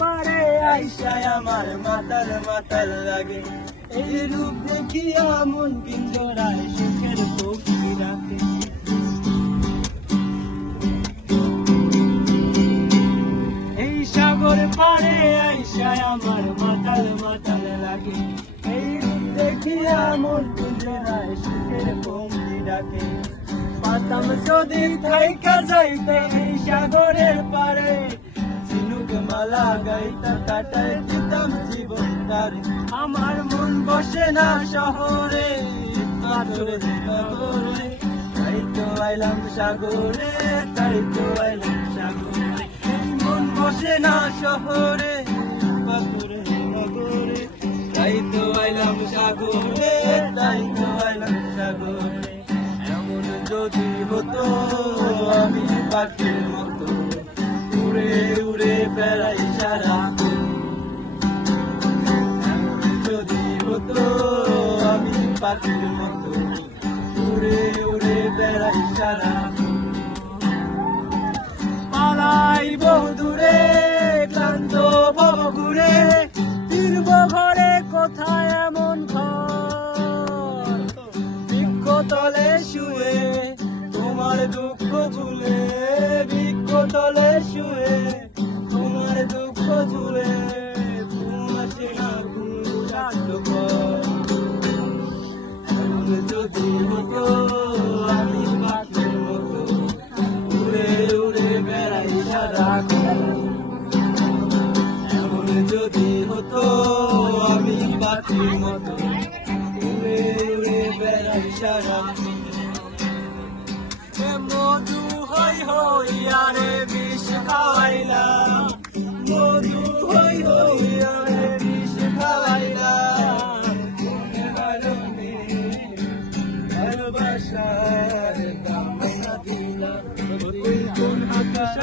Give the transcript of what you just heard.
পারে আইসায় আমার মাতাল মাতাল লাগে। এই রূপ দেখিয়া মন পিঞ্জরায় সুখের পক্ষী রাখে। এই সাগর পারে আইসায় আমার মাতাল মাতাল লাগে। এই রূপ দেখিয়া মন পিঞ্জরায় সুখের পক্ষী রাখে। পাতাম যদি থাইকা যাইতে এই সাগরের পারে, ঝিনুক মালা গাইতা কাটায় দিতাম জীবন তারে। আমার মন বসে না শহরে, পাথরে নগরে, তাই তো আইলাম সাগরে, তাই তো আইলাম সাগরে। এই মন বসে না শহরে, পাথরে নগরে, তাই তো আইলাম সাগরে, তাই তো আইলাম সাগরে। এমন যদি হতো আমি পাখির মতো উড়ে উড়ে বেড়াই সারাক্ষণ। এমন যদি হতো আমি পাখির মতো উড়ে উড়ে বেড়াই সারাক্ষণ। পালাই বহু দূরে ক্লান্ত ভব ঘুরে, ফিরব ঘরে কোথায় এমন ঘর। বৃক্ষতলে শুয়ে তোমার দুঃখ ভুলে, বৃক্ষতলে শুয়ে তোমার দুঃখ ভুলে, ঘুম আসে না ঘুম কাটল। এমন যদি হতো আমি পাখির মতো উড়ে উড়ে বেড়াই সারাক্ষণ। এমন যদি হতো আমি পাখির মতো উড়ে উড়ে বেড়াই সারাক্ষণ। মধু হই হইয়ারে বিষ খাওয়াইলা, মধু হই হইয়ারে বিষ খাওয়াইলা। ভালোবাসার দাম না দিলা, কোন আকাশ